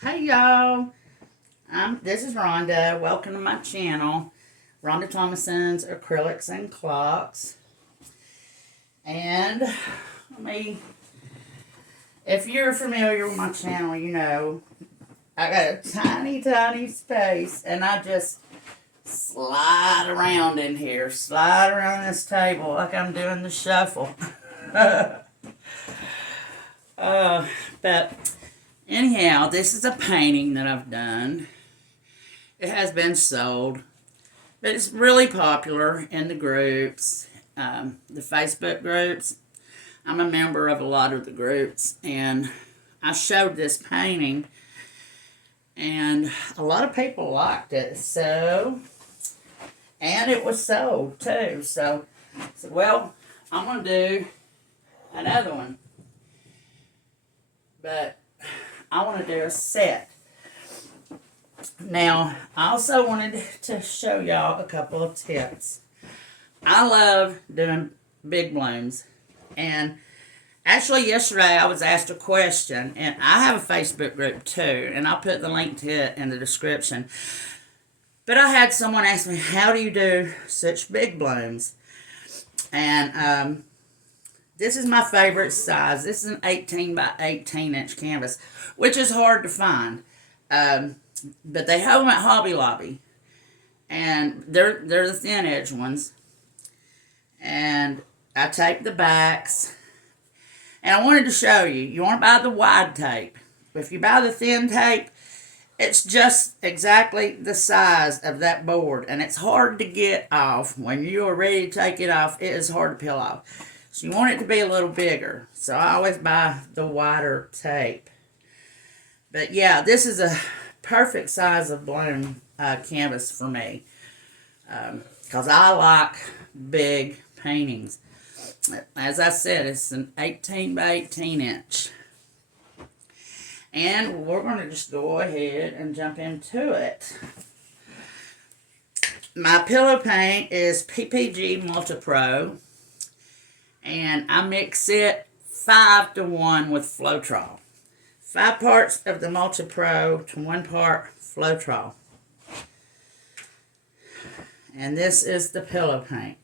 Hey y'all, this is Rhonda. Welcome to my channel, Rhonda Thomason's Acrylics and Clocks. And if you're familiar with my channel, you know I got a tiny space, and I just slide around in here, slide around this table like I'm doing the shuffle. But anyhow, this is a painting that I've done. It has been sold, but it's really popular in the groups, the Facebook groups. I'm a member of a lot of the groups, and I showed this painting, and a lot of people liked it. And it was sold too. So well, I'm gonna do another one, but I want to do a set. Now, I also wanted to show y'all a couple of tips. I love doing big blooms, and actually yesterday I was asked a question, and I have a Facebook group too, and I'll put the link to it in the description. But I had someone ask me, how do you do such big blooms? And this is my favorite size. This is an 18 by 18 inch canvas, which is hard to find. But they have them at Hobby Lobby, and they're the thin edge ones. And I tape the backs, and I wanted to show you. You want to buy the wide tape. If you buy the thin tape, it's just exactly the size of that board, and it's hard to get off. When you are ready to take it off, it is hard to peel off. So you want it to be a little bigger. So I always buy the wider tape. But yeah, this is a perfect size of bloom canvas for me, because I like big paintings. As I said, it's an 18 by 18 inch. And we're going to just go ahead and jump into it. My pillow paint is PPG Multipro, and I mix it 5-to-1 with Floetrol. 5 parts of the Multipro to 1 part Floetrol. And this is the pillow paint.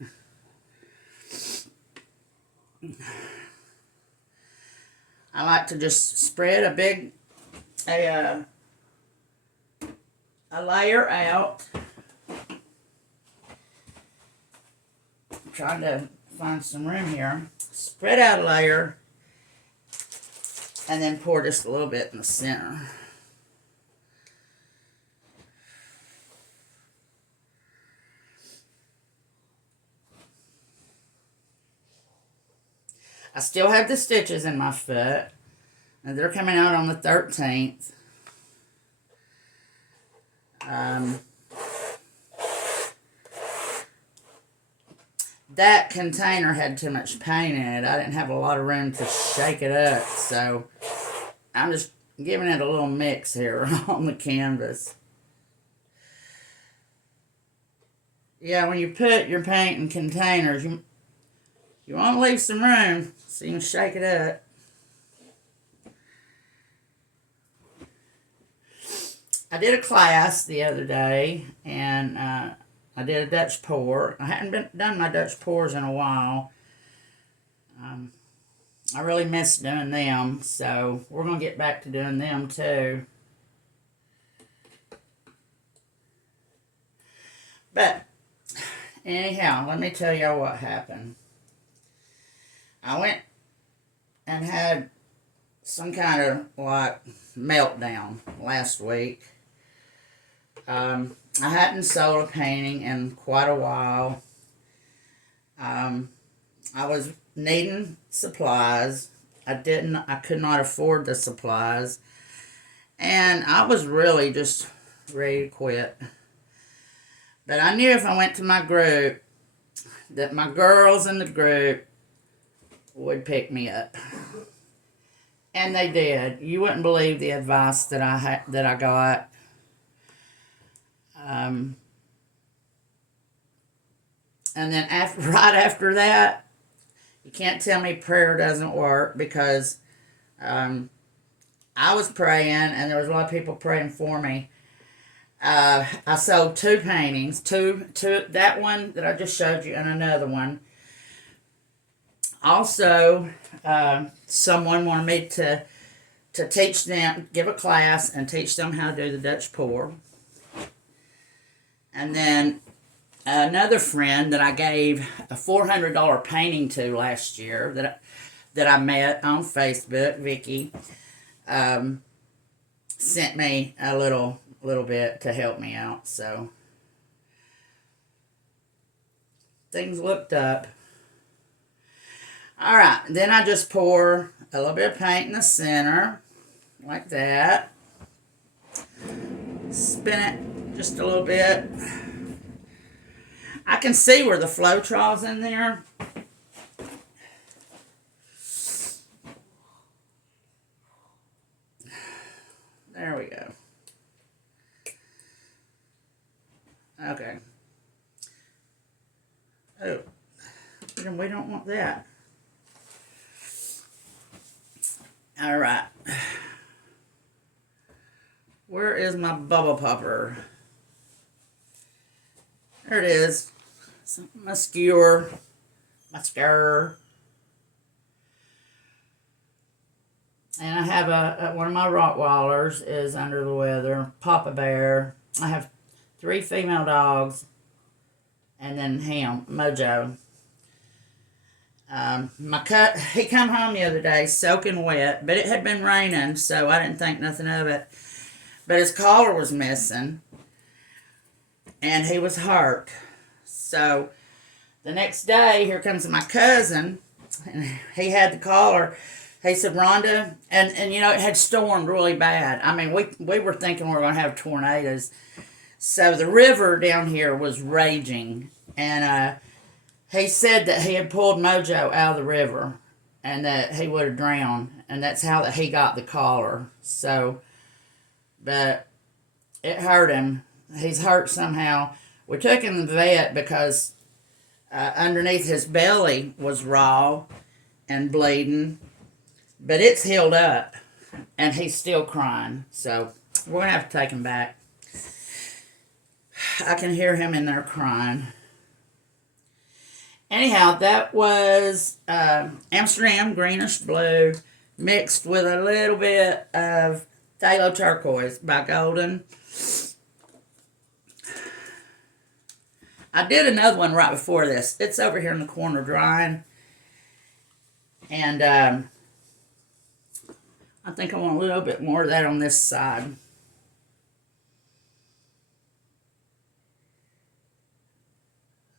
I like to just spread a layer out. I'm trying to find some room here. Spread out a layer, and then pour just a little bit in the center. I still have the stitches in my foot, and they're coming out on the 13th. That container had too much paint in it. I didn't have a lot of room to shake it up, so I'm just giving it a little mix here on the canvas. Yeah, when you put your paint in containers, you want to leave some room so you can shake it up. I did a class the other day, and I did a Dutch pour. I hadn't done my Dutch pours in a while. I really miss doing them, so we're going to get back to doing them too. But anyhow, let me tell y'all what happened. I went and had some kind of like meltdown last week. I hadn't sold a painting in quite a while. I was needing supplies. I could not afford the supplies. And I was really just ready to quit. But I knew if I went to my group, that my girls in the group would pick me up. And they did. You wouldn't believe the advice that I got. And then right after that, you can't tell me prayer doesn't work, because I was praying, and there was a lot of people praying for me. I sold two paintings, two that one that I just showed you, and another one. Also, someone wanted me to teach them, give a class, and teach them how to do the Dutch pour. And then another friend that I gave a $400 painting to last year that I met on Facebook, Vicky, sent me a little bit to help me out. So things looked up. All right, then I just pour a little bit of paint in the center, like that. Spin it just a little bit. I can see where the Floetrol's in there. There we go. Okay. Oh, we don't want that. All right. Where is my bubble popper? There it is. My skewer. My stir. And I have one of my Rottweilers is under the weather. Papa Bear. I have 3 female dogs. And then him, Mojo. He come home the other day soaking wet, but it had been raining, so I didn't think nothing of it. But his collar was missing, and he was hurt. So the next day, here comes my cousin, and he had the collar. He said, Rhonda, and you know, it had stormed really bad. I mean, we were thinking we were going to have tornadoes. So the river down here was raging, and he said that he had pulled Mojo out of the river and that he would have drowned, and that's how that he got the collar. So, but it hurt him. He's hurt somehow. We took him to the vet because underneath his belly was raw and bleeding, but it's healed up, and he's still crying. So we're going to have to take him back. I can hear him in there crying. Anyhow, that was Amsterdam Greenish Blue mixed with a little bit of Phthalo Turquoise by Golden. I did another one right before this. It's over here in the corner drying. And I think I want a little bit more of that on this side.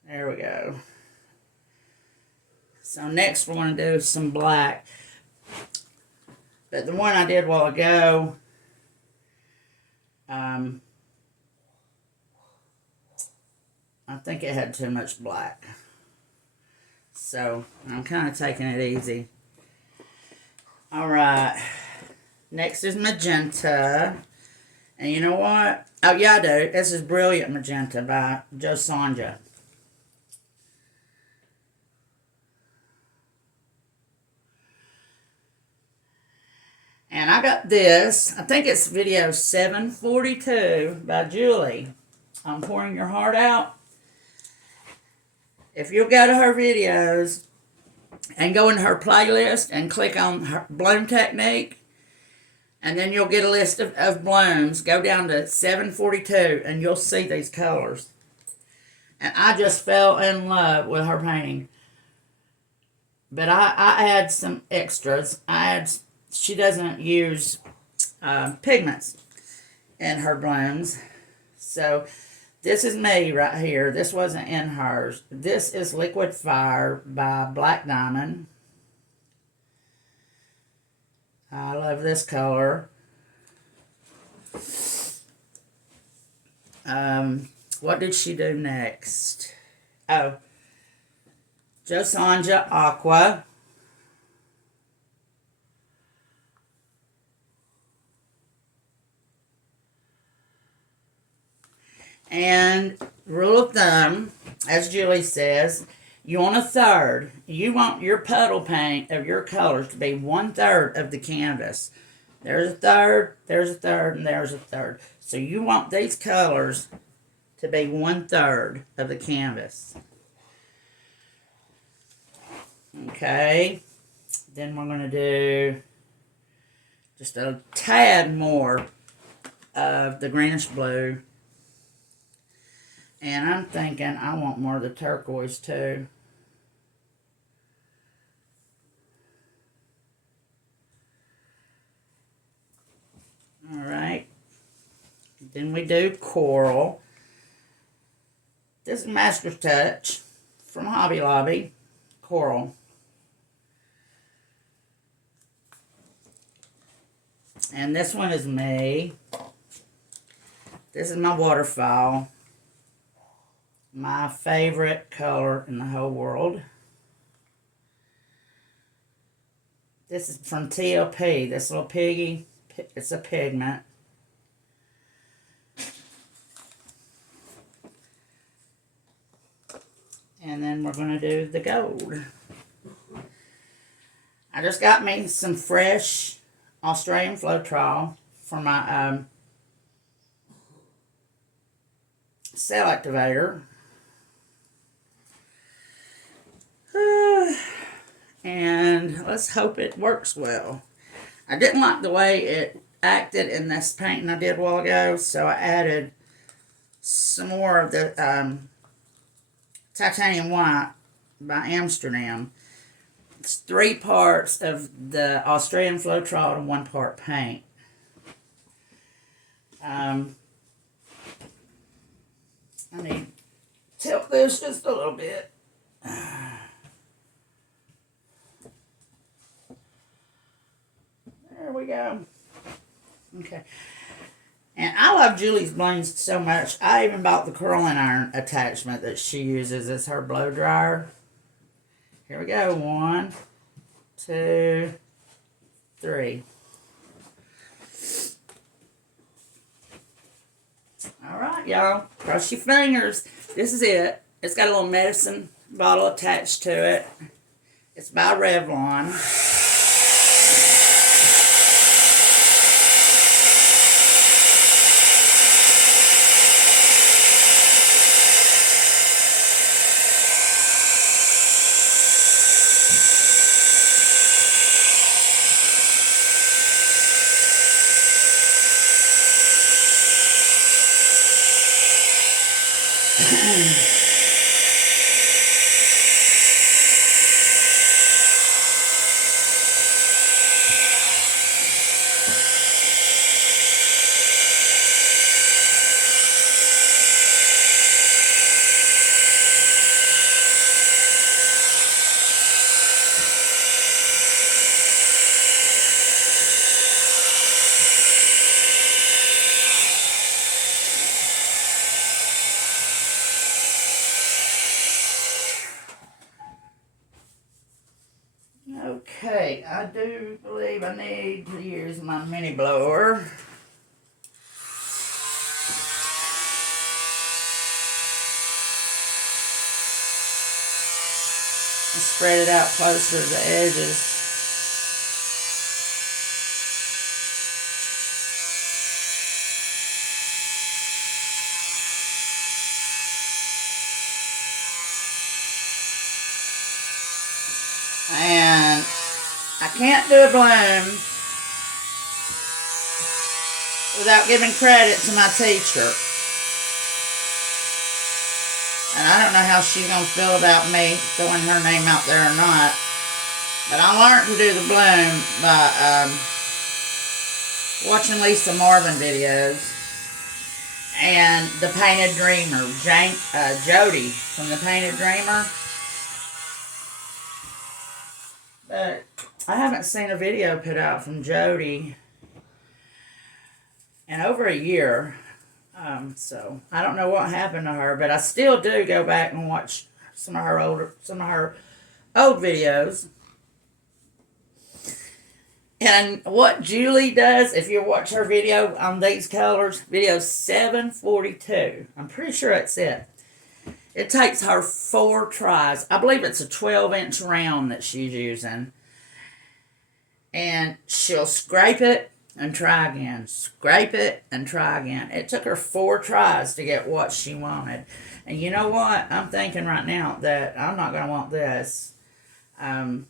There we go. So next we're going to do some black. But the one I did a while ago, I think it had too much black. So I'm kind of taking it easy. Alright. Next is magenta. And you know what? Oh yeah, I do. This is Brilliant Magenta by Joe Sonja. And I got this, I think it's video 742 by Julie. I'm Pouring Your Heart Out. If you'll go to her videos and go into her playlist and click on her bloom technique, and then you'll get a list of blooms. Go down to 742 and you'll see these colors. And I just fell in love with her painting. But I add some extras. She doesn't use pigments in her blooms. So this is me right here. This wasn't in hers. This is Liquid Fire by Black Diamond. I love this color. What did she do next? Oh, Joe Sonja Aqua. And rule of thumb, as Julie says, you want a third. You want your puddle paint of your colors to be 1/3 of the canvas. There's a third, there's a third, and there's a third. So you want these colors to be 1/3 of the canvas. Okay. Then we're going to do just a tad more of the greenish blue. And I'm thinking I want more of the turquoise too. Alright. Then we do coral. This is Master's Touch from Hobby Lobby. Coral. And this one is me. This is my waterfall. My favorite color in the whole world. This is from TLP. This little piggy. It's a pigment. And then we're going to do the gold. I just got me some fresh Australian Floetrol for my cell activator. And let's hope it works well. I didn't like the way it acted in this painting I did a while ago, so I added some more of the titanium white by Amsterdam. It's 3 parts of the Australian Floetrol and 1 part paint. I need to tilt this just a little bit. There we go. Okay. And I love Julie's blends so much. I even bought the curling iron attachment that she uses as her blow dryer. Here we go. 1, 2, 3. All right, y'all. Cross your fingers. This is it. It's got a little medicine bottle attached to it. It's by Revlon. Okay, I do believe I need to use my mini blower. Spread it out closer to the edges. And I can't do a bloom without giving credit to my teacher. And I don't know how she's going to feel about me throwing her name out there or not. But I learned to do the bloom by watching Lisa Marvin videos. And the Painted Dreamer, Jody from the Painted Dreamer. But I haven't seen a video put out from Jody in over a year. So I don't know what happened to her, but I still do go back and watch some of her old videos. And what Julie does, if you watch her video on these colors, video 742, I'm pretty sure it's it. It takes her 4 tries. I believe it's a 12-inch round that she's using. And she'll scrape it and try again. Scrape it and try again. It took her 4 tries to get what she wanted. And you know what? I'm thinking right now that I'm not going to want this. I'm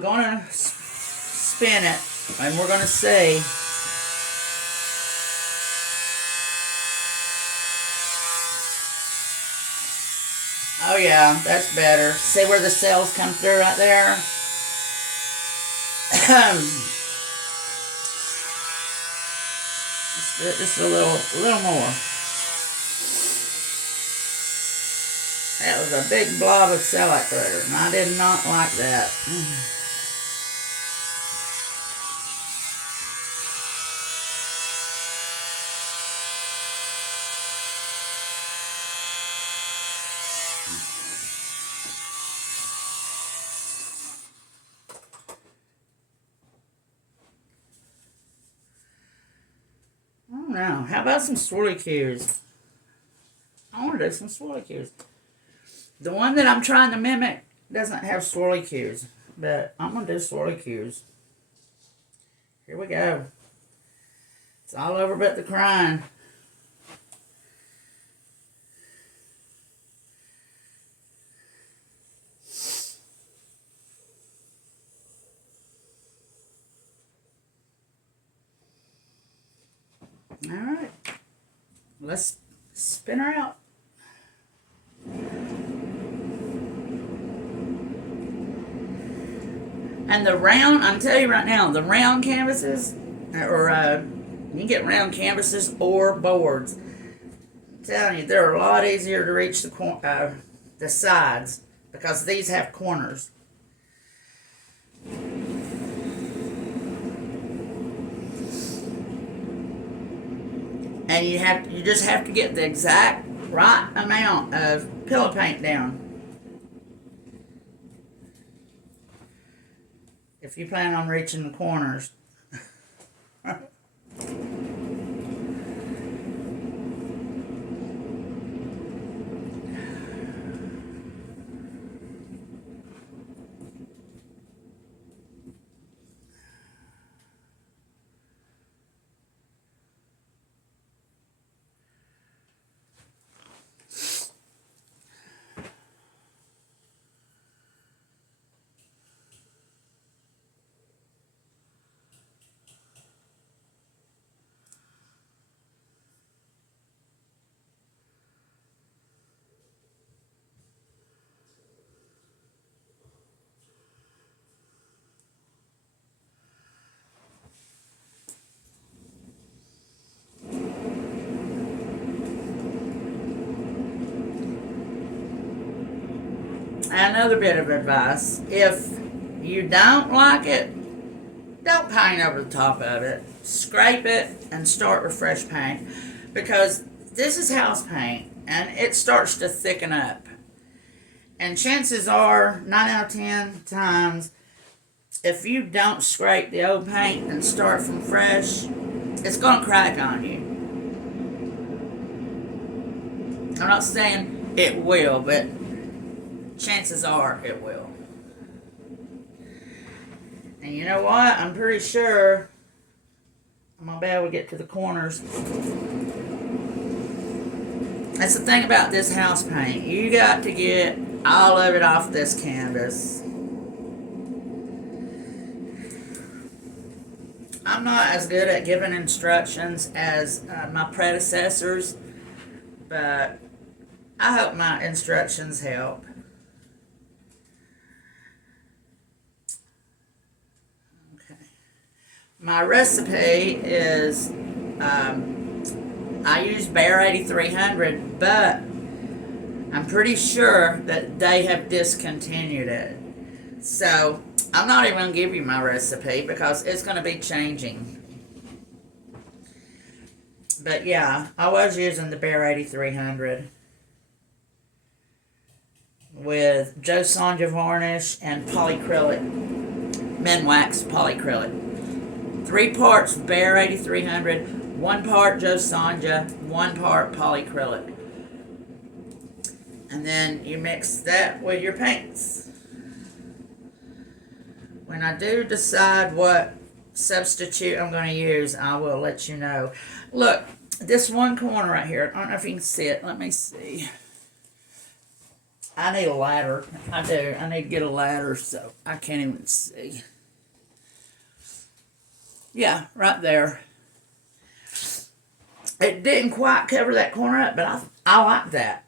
going to spin it, and we're going to see. Oh yeah, that's better. See where the cells come through right there? Let's do it just a little more. That was a big blob of cellulite butter, and I did not like that. Oh no, how about some swirly cues? I want to do some swirly cues. The one that I'm trying to mimic doesn't have swirly cues, but I'm going to do swirly cues. Here we go. It's all over but the crying. All right. Let's spin her out. And the round, I'm telling you right now, the round canvases, or you can get round canvases or boards. I'm telling you, they're a lot easier to reach the sides because these have corners. And you just have to get the exact right amount of pillow paint down. If you plan on reaching the corners. Another bit of advice, if you don't like it, don't paint over the top of it. Scrape it and start with fresh paint, because this is house paint and it starts to thicken up. And chances are, 9 out of 10 times, if you don't scrape the old paint and start from fresh, it's going to crack on you. I'm not saying it will, but chances are it will. And you know what? I'm pretty sure I'm going to be able to get to the corners. That's the thing about this house paint. You got to get all of it off this canvas. I'm not as good at giving instructions as my predecessors, but I hope my instructions help. My recipe is, I use Behr 8300, but I'm pretty sure that they have discontinued it. So, I'm not even going to give you my recipe because it's going to be changing. But yeah, I was using the Behr 8300 with Joe Sonja varnish and polycrylic, Minwax polycrylic. 3 parts Behr 8300, 1 part Joe Sonja, 1 part polycrylic. And then you mix that with your paints. when I do decide what substitute I'm going to use, I will let you know. Look, this one corner right here, I don't know if you can see it. Let me see. I need a ladder. I do. I need to get a ladder so I can't even see. Yeah, right there. It didn't quite cover that corner up, but I like that.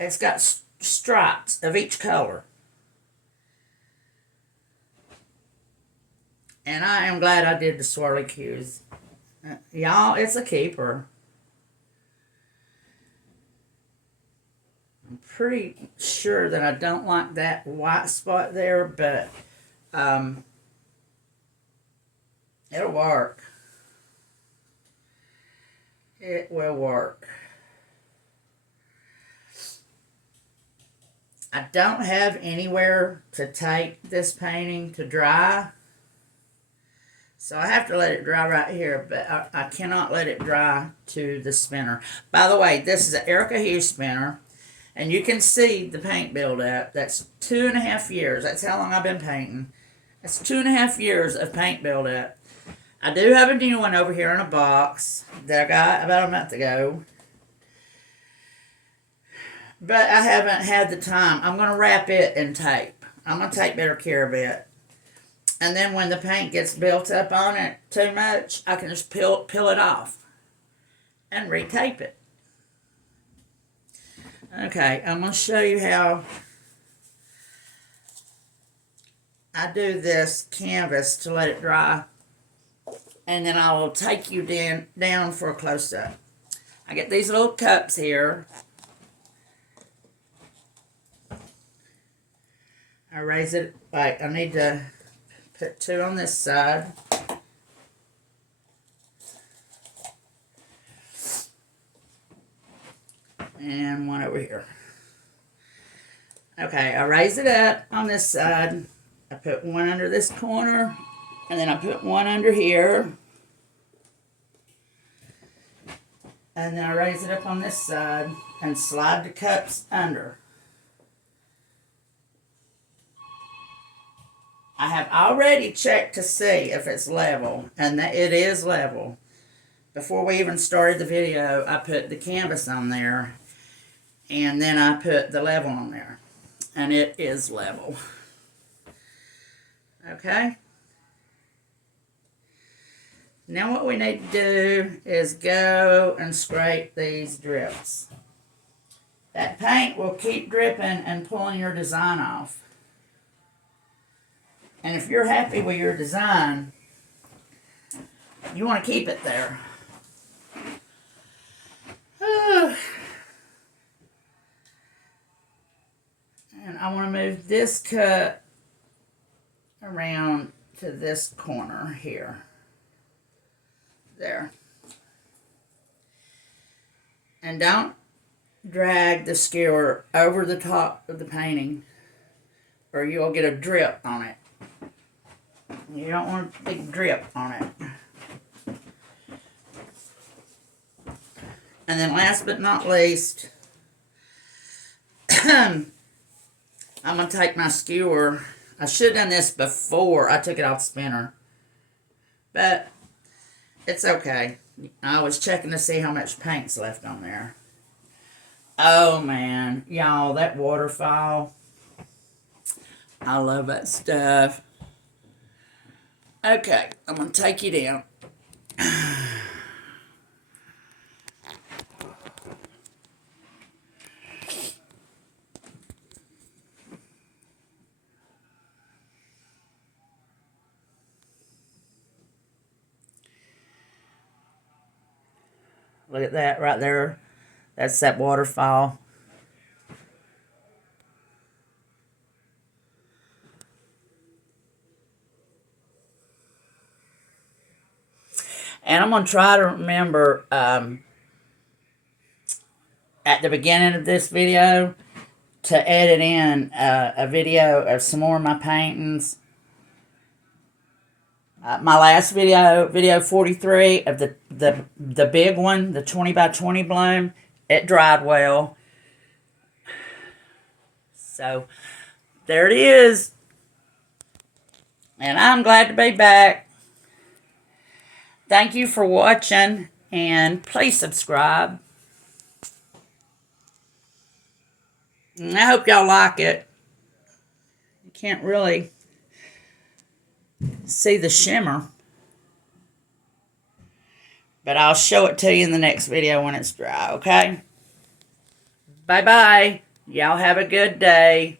It's got stripes of each color. And I am glad I did the swirly cues. Y'all, it's a keeper. I'm pretty sure that I don't like that white spot there, but it'll work. It will work. I don't have anywhere to take this painting to dry. So I have to let it dry right here, but I cannot let it dry to the spinner. By the way, this is an Erica Hughes spinner, and you can see the paint buildup. That's 2.5 years. That's how long I've been painting. That's 2.5 years of paint buildup. I do have a new one over here in a box that I got about a month ago. But I haven't had the time. I'm going to wrap it in tape. I'm going to take better care of it. And then when the paint gets built up on it too much, I can just peel it off and retape it. Okay, I'm going to show you how I do this canvas to let it dry. And then I will take you down for a close-up. I get these little cups here. I raise it. Wait, I need to put 2 on this side. And 1 over here. Okay, I raise it up on this side. I put 1 under this corner. And then I put 1 under here. And then I raise it up on this side and slide the cups under. I have already checked to see if it's level, and that it is level. Before we even started the video, I put the canvas on there, and then I put the level on there, and it is level. Okay? Now what we need to do is go and scrape these drips. That paint will keep dripping and pulling your design off. And if you're happy with your design, you want to keep it there. And I want to move this cut around to this corner here. There. And don't drag the skewer over the top of the painting, or you'll get a drip on it. You don't want a big drip on it. And then last but not least, I'm going to take my skewer. I should have done this before I took it off the spinner. But it's okay. I was checking to see how much paint's left on there. Oh man, y'all, that waterfall. I love that stuff. Okay, I'm going to take you down. Look at that right there. That's that waterfall. And I'm going to try to remember at the beginning of this video to edit in a video of some more of my paintings. My last video, video 43 of the big one, the 20 by 20 bloom, it dried well. So there it is. And I'm glad to be back. Thank you for watching, and please subscribe. And I hope y'all like it. You can't really see the shimmer, but I'll show it to you in the next video when it's dry, okay? Bye-bye. Y'all have a good day.